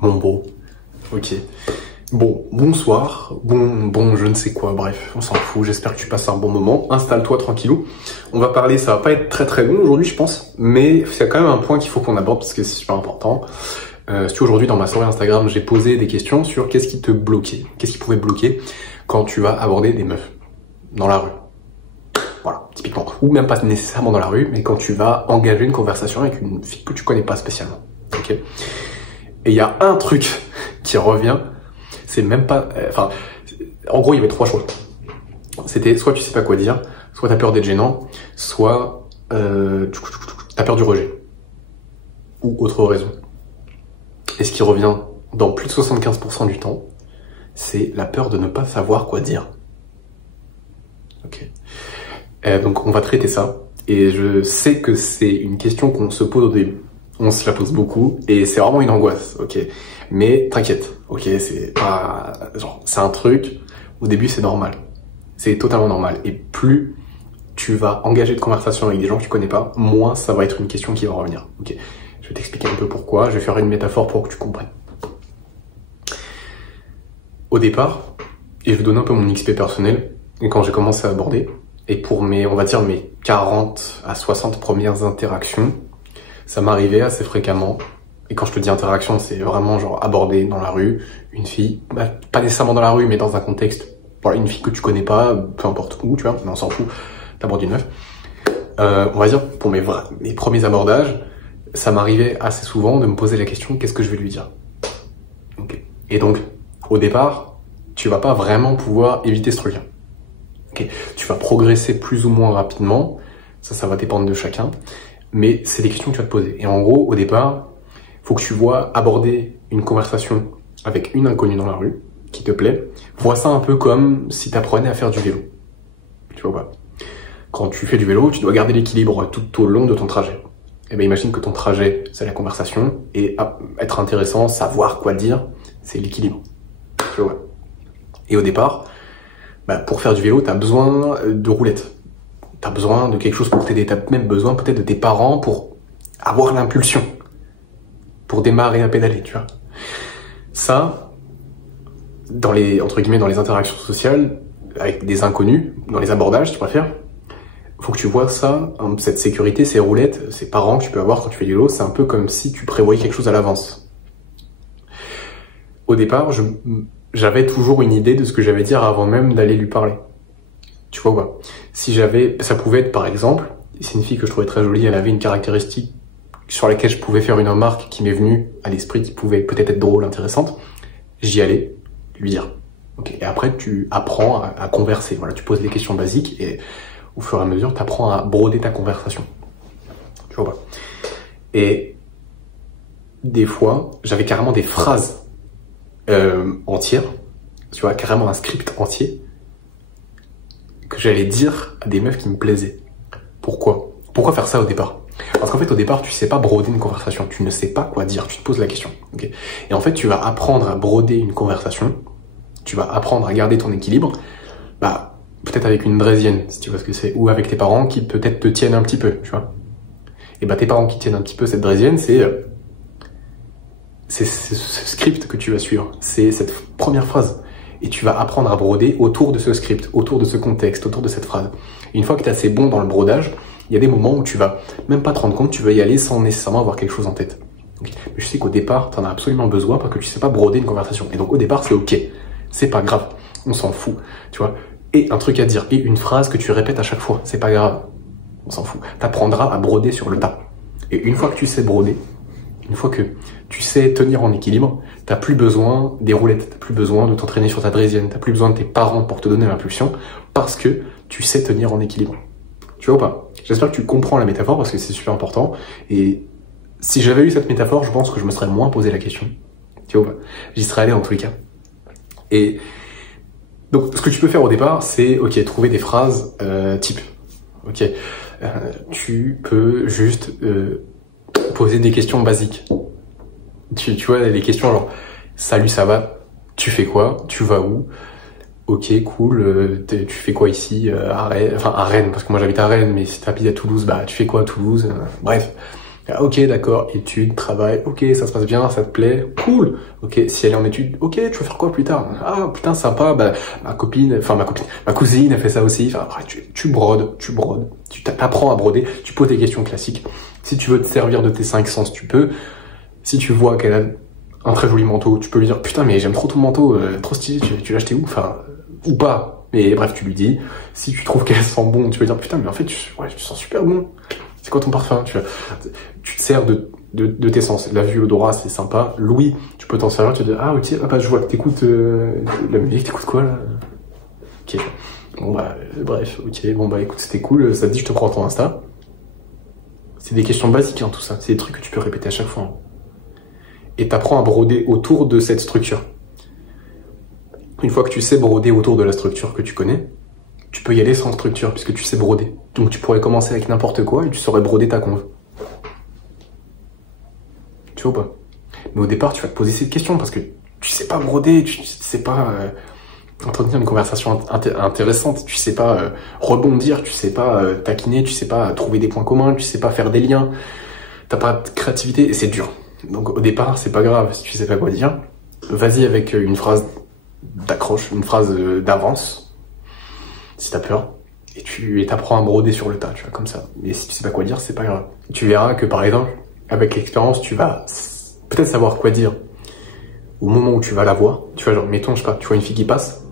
Mon beau. Ok. Bon, bonsoir, bon, je ne sais quoi, bref, on s'en fout, j'espère que tu passes un bon moment, installe-toi tranquillou. On va parler, ça va pas être très long aujourd'hui je pense, mais c'est quand même un point qu'il faut qu'on aborde parce que c'est super important. Si tu aujourd'hui dans ma story Instagram, j'ai posé des questions sur qu'est-ce qui te bloquait, qu'est-ce qui pouvait te bloquer quand tu vas aborder des meufs dans la rue. Voilà, typiquement. Ou même pas nécessairement dans la rue, mais quand tu vas engager une conversation avec une fille que tu connais pas spécialement. Ok. Et il y a un truc qui revient, c'est même pas... Enfin, en gros, il y avait trois choix. C'était soit tu sais pas quoi dire, soit t'as peur d'être gênant, soit t'as peur du rejet. Ou autre raison. Et ce qui revient dans plus de 75% du temps, c'est la peur de ne pas savoir quoi dire. Ok. Donc on va traiter ça. Et je sais que c'est une question qu'on se pose au début. On se la pose beaucoup et c'est vraiment une angoisse, ok. Mais t'inquiète, ok, c'est pas genre c'est un truc. Au début c'est normal, c'est totalement normal. Et plus tu vas engager de conversation avec des gens que tu connais pas, moins ça va être une question qui va revenir. Ok, je vais t'expliquer un peu pourquoi. Je vais faire une métaphore pour que tu comprennes. Au départ, et je vais donner un peu mon XP personnel quand j'ai commencé à aborder. Et pour on va dire mes 40 à 60 premières interactions, ça m'arrivait assez fréquemment. Et quand je te dis interaction, c'est vraiment genre aborder dans la rue une fille, pas nécessairement dans la rue, mais dans un contexte, voilà, une fille que tu connais pas, peu importe où, tu vois, mais on s'en fout, t'abordes une meuf. On va dire, pour mes premiers abordages, ça m'arrivait assez souvent de me poser la question, qu'est-ce que je vais lui dire? Okay. Et donc, au départ, tu vas pas vraiment pouvoir éviter ce truc-là. Okay. Tu vas progresser plus ou moins rapidement, ça va dépendre de chacun. Mais c'est des questions que tu vas te poser. Et en gros, au départ, faut que tu vois aborder une conversation avec une inconnue dans la rue, qui te plaît. Vois ça un peu comme si tu apprenais à faire du vélo. Tu vois pas? Quand tu fais du vélo, tu dois garder l'équilibre tout au long de ton trajet. Et bien imagine que ton trajet, c'est la conversation, et être intéressant, savoir quoi dire, c'est l'équilibre. Tu vois? Et au départ, pour faire du vélo, tu as besoin de roulettes. T'as besoin de quelque chose pour t'aider, t'as même besoin peut-être de tes parents pour avoir l'impulsion, pour démarrer à pédaler, tu vois. Ça, dans les, entre guillemets, dans les interactions sociales, avec des inconnus, dans les abordages, tu préfères, faut que tu vois ça, cette sécurité, ces roulettes, ces parents que tu peux avoir quand tu fais du vélo, c'est un peu comme si tu prévoyais quelque chose à l'avance. Au départ, j'avais toujours une idée de ce que j'allais dire avant même d'aller lui parler. Tu vois quoi? Si ça pouvait être par exemple, c'est une fille que je trouvais très jolie, elle avait une caractéristique sur laquelle je pouvais faire une remarque qui m'est venue à l'esprit, qui pouvait peut-être être drôle, intéressante, j'y allais lui dire. Okay. Et après, tu apprends à converser. Voilà, tu poses des questions basiques et au fur et à mesure, tu apprends à broder ta conversation. Tu vois pas? Et des fois, j'avais carrément des phrases entières, tu vois, carrément un script entier que j'allais dire à des meufs qui me plaisaient. Pourquoi faire ça au départ? Parce qu'en fait, au départ, tu sais pas broder une conversation. Tu ne sais pas quoi dire. Tu te poses la question. Okay. Et en fait, tu vas apprendre à broder une conversation. Tu vas apprendre à garder ton équilibre. Peut-être avec une draisienne, si tu vois ce que c'est. Ou avec tes parents qui peut-être te tiennent un petit peu, tu vois. Et tes parents qui tiennent un petit peu cette draisienne, c'est ce script que tu vas suivre. C'est cette première phrase. Et tu vas apprendre à broder autour de ce script, autour de ce contexte, autour de cette phrase. Et une fois que tu es assez bon dans le brodage, il y a des moments où tu vas même pas te rendre compte, tu vas y aller sans nécessairement avoir quelque chose en tête. Okay. Mais je sais qu'au départ, tu en as absolument besoin parce que tu sais pas broder une conversation. Et donc au départ, c'est ok. C'est pas grave. On s'en fout. Tu vois. Et un truc à dire, et une phrase que tu répètes à chaque fois. C'est pas grave. On s'en fout. T'apprendras à broder sur le tas. Et une fois que tu sais broder, une fois que tu sais tenir en équilibre, t'as plus besoin des roulettes, t'as plus besoin de t'entraîner sur ta draisienne, t'as plus besoin de tes parents pour te donner l'impulsion, parce que tu sais tenir en équilibre. Tu vois ou pas? J'espère que tu comprends la métaphore, parce que c'est super important, et si j'avais eu cette métaphore, je pense que je me serais moins posé la question. Tu vois ou pas? J'y serais allé dans tous les cas. Et donc, ce que tu peux faire au départ, c'est, ok, trouver des phrases type. Ok, tu peux juste poser des questions basiques. Tu vois, des questions genre salut, ça va, tu fais quoi, tu vas où, ok, cool, tu fais quoi ici, à Rennes, parce que moi j'habite à Rennes, mais si tu habites à Toulouse, tu fais quoi à Toulouse, bref, Ah, ok, d'accord, études, travail, ok, ça se passe bien, ça te plaît, cool. Ok, si elle est en études, ok, tu veux faire quoi plus tard? Ah, putain, sympa, bah, ma cousine, elle fait ça aussi. Enfin, après, tu brodes, tu t'apprends à broder, tu poses des questions classiques. Si tu veux te servir de tes 5 sens, tu peux. Si tu vois qu'elle a un très joli manteau, tu peux lui dire, putain, mais j'aime trop ton manteau, trop stylé, tu l'as acheté où? Enfin, ou pas. Mais bref, tu lui dis. Si tu trouves qu'elle sent bon, tu peux dire, putain, mais en fait, ouais, tu sens super bon. C'est quoi ton parfum? Tu te sers de tes sens. La vue, l'odorat, c'est sympa. L'ouïe, tu peux t'en servir, tu te dis, ah ok, ah bah, je vois que t'écoutes la musique, t'écoutes quoi là? Ok. Bon bah, bref, ok, bon bah écoute, c'était cool, ça te dit je te prends ton Insta. C'est des questions basiques, hein, tout ça. C'est des trucs que tu peux répéter à chaque fois. Hein. Et t'apprends à broder autour de cette structure. Une fois que tu sais broder autour de la structure que tu connais, tu peux y aller sans structure, puisque tu sais broder. Donc tu pourrais commencer avec n'importe quoi et tu saurais broder ta conve. Tu vois ou pas? Mais au départ, tu vas te poser cette question parce que tu sais pas broder, tu sais pas entretenir une conversation intéressante, tu sais pas rebondir, tu sais pas taquiner, tu sais pas trouver des points communs, tu sais pas faire des liens, t'as pas de créativité et c'est dur. Donc au départ, c'est pas grave si tu sais pas quoi dire. Vas-y avec une phrase d'accroche, une phrase d'avance, si t'as peur, et tu t'apprends à broder sur le tas, tu vois, comme ça. Mais si tu sais pas quoi dire, c'est pas grave. Tu verras que par exemple, avec l'expérience, tu vas peut-être savoir quoi dire au moment où tu vas la voir. Tu vois, genre, mettons, je sais pas, tu vois une fille qui passe,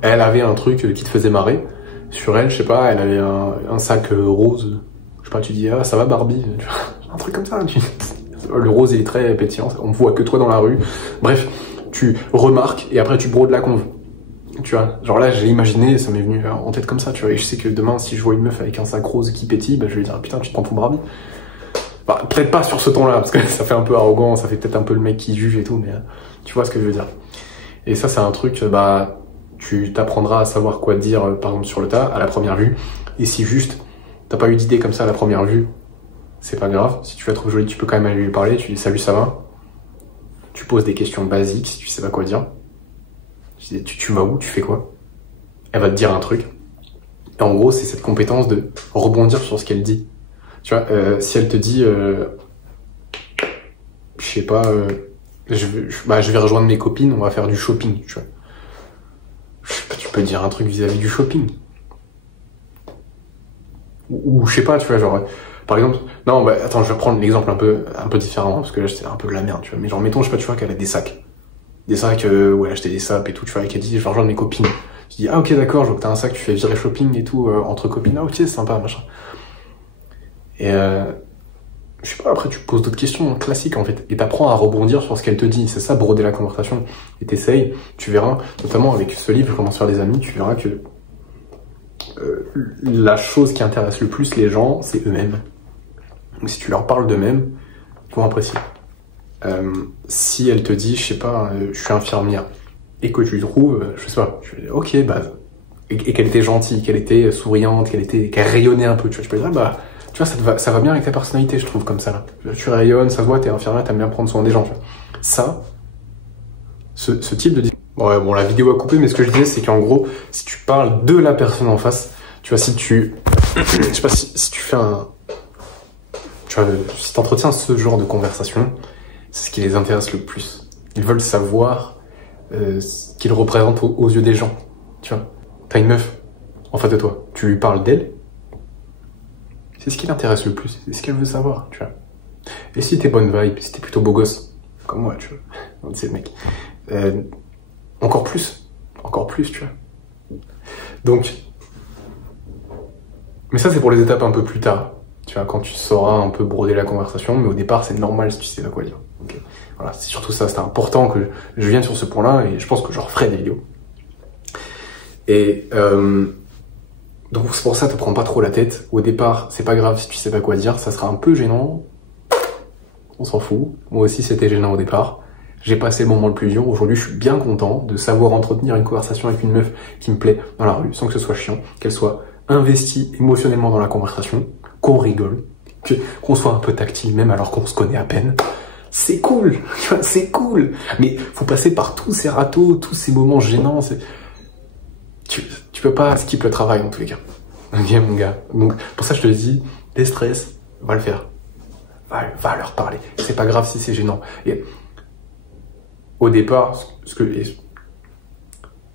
elle avait un truc qui te faisait marrer. Sur elle, je sais pas, elle avait un sac rose. Je sais pas, tu dis, ah, ça va Barbie, tu vois, un truc comme ça. Le rose, il est très pétillant, on voit que toi dans la rue. Bref, tu remarques et après tu brodes la conve. Tu vois, genre là, j'ai imaginé, ça m'est venu en tête comme ça, tu vois, et je sais que demain, si je vois une meuf avec un sac rose qui pétille, bah, je vais lui dire, putain, tu te prends pour Barbie. Bah, peut-être pas sur ce ton-là, parce que ça fait un peu arrogant, ça fait peut-être un peu le mec qui juge et tout, mais tu vois ce que je veux dire. Et ça, c'est un truc, bah, tu t'apprendras à savoir quoi dire, par exemple, sur le tas, à la première vue. Et si juste, t'as pas eu d'idée comme ça à la première vue, c'est pas grave. Si tu la trouves jolie, tu peux quand même aller lui parler, tu dis salut, ça va? Tu poses des questions basiques si tu sais pas quoi dire. Tu vas où? Tu fais quoi? Elle va te dire un truc. Et en gros, c'est cette compétence de rebondir sur ce qu'elle dit. Tu vois, si elle te dit, je sais pas, je vais rejoindre mes copines, on va faire du shopping, tu vois. Tu peux dire un truc vis-à-vis du shopping. Ou je sais pas, tu vois, genre, par exemple, non, bah attends, je vais prendre l'exemple un peu différemment, parce que là, c'est un peu de la merde, tu vois. Mais genre, mettons, je sais pas, tu vois, qu'elle a des sacs. Des sacs où elle a acheté des sapes et tout, tu vois, et qu'elle dit, je vais rejoindre mes copines. Je dis, ah ok, d'accord, je vois que t'as un sac, tu fais virer shopping et tout, entre copines, ah ok, c'est sympa, machin. Et je sais pas, après tu poses d'autres questions classiques en fait, et t'apprends à rebondir sur ce qu'elle te dit, c'est ça, broder la conversation, et t'essayes, tu verras, notamment avec ce livre, Comment se faire des amis, tu verras que la chose qui intéresse le plus les gens, c'est eux-mêmes. Donc si tu leur parles d'eux-mêmes, ils vont apprécier. Si elle te dit, je sais pas, je suis infirmière, et que tu trouves, je sais pas, ok, bah, et qu'elle était gentille, qu'elle était souriante, qu'elle rayonnait un peu, tu vois, je peux dire, bah, tu vois, ça va bien avec ta personnalité, je trouve, comme ça, là. Tu rayonnes, ça se voit, t'es infirmière, t'aimes bien prendre soin des gens, tu vois. Ça, ce type de... Ouais, bon, la vidéo a coupé, mais ce que je disais, c'est qu'en gros, si tu parles de la personne en face, tu vois, si tu... je sais pas, si tu fais un... Tu vois, si t'entretiens ce genre de conversation, c'est ce qui les intéresse le plus. Ils veulent savoir ce qu'ils représentent aux yeux des gens, tu vois. T'as une meuf en face de toi, tu lui parles d'elle, c'est ce qui l'intéresse le plus, c'est ce qu'elle veut savoir, tu vois. Et si t'es bonne vibe, si t'es plutôt beau gosse, comme moi, tu vois, c'est le mec, encore plus, tu vois. Donc, mais ça c'est pour les étapes un peu plus tard, tu vois, quand tu sauras un peu broder la conversation, mais au départ c'est normal si tu sais pas quoi dire. Okay. Voilà, c'est surtout ça, c'est important que je vienne sur ce point-là, et je pense que je referai des vidéos. Et donc c'est pour ça, te prends pas trop la tête. Au départ, c'est pas grave si tu sais pas quoi dire, ça sera un peu gênant. On s'en fout. Moi aussi, c'était gênant au départ. J'ai passé le moment le plus dur. Aujourd'hui, je suis bien content de savoir entretenir une conversation avec une meuf qui me plaît dans la rue, sans que ce soit chiant, qu'elle soit investie émotionnellement dans la conversation, qu'on rigole, qu'on soit un peu tactile même alors qu'on se connaît à peine. C'est cool, c'est cool. Mais faut passer par tous ces ratés, tous ces moments gênants. Tu peux pas skip le travail en tous les cas. Ok mon gars. Donc pour ça je te dis, déstresse, va le faire. va leur parler. C'est pas grave si c'est gênant. Et au départ,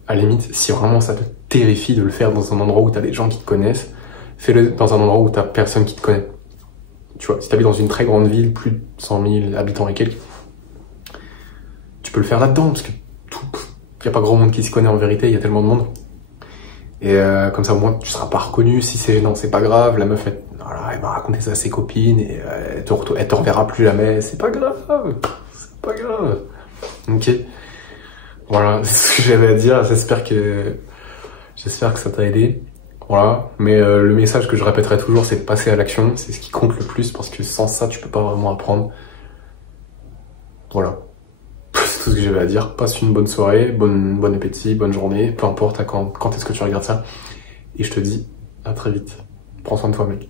à la limite, si vraiment ça te terrifie de le faire dans un endroit où t'as des gens qui te connaissent, fais-le dans un endroit où t'as personne qui te connaît. Tu vois, si t'habites dans une très grande ville, plus de 100 000 habitants et quelques, tu peux le faire là-dedans, parce que y a pas grand monde qui se connaît en vérité, il y a tellement de monde. Et comme ça, au moins, tu seras pas reconnu. Si c'est gênant, c'est pas grave. La meuf, elle va raconter ça à ses copines et elle te reverra plus jamais. C'est pas grave. C'est pas grave. Ok. Voilà, c'est ce que j'avais à dire. J'espère que ça t'a aidé. Voilà. Mais le message que je répéterai toujours, c'est de passer à l'action. C'est ce qui compte le plus parce que sans ça, tu peux pas vraiment apprendre. Voilà. C'est tout ce que j'avais à dire. Passe une bonne soirée, bon appétit, bonne journée, peu importe à quand est-ce que tu regardes ça. Et je te dis à très vite. Prends soin de toi, mec.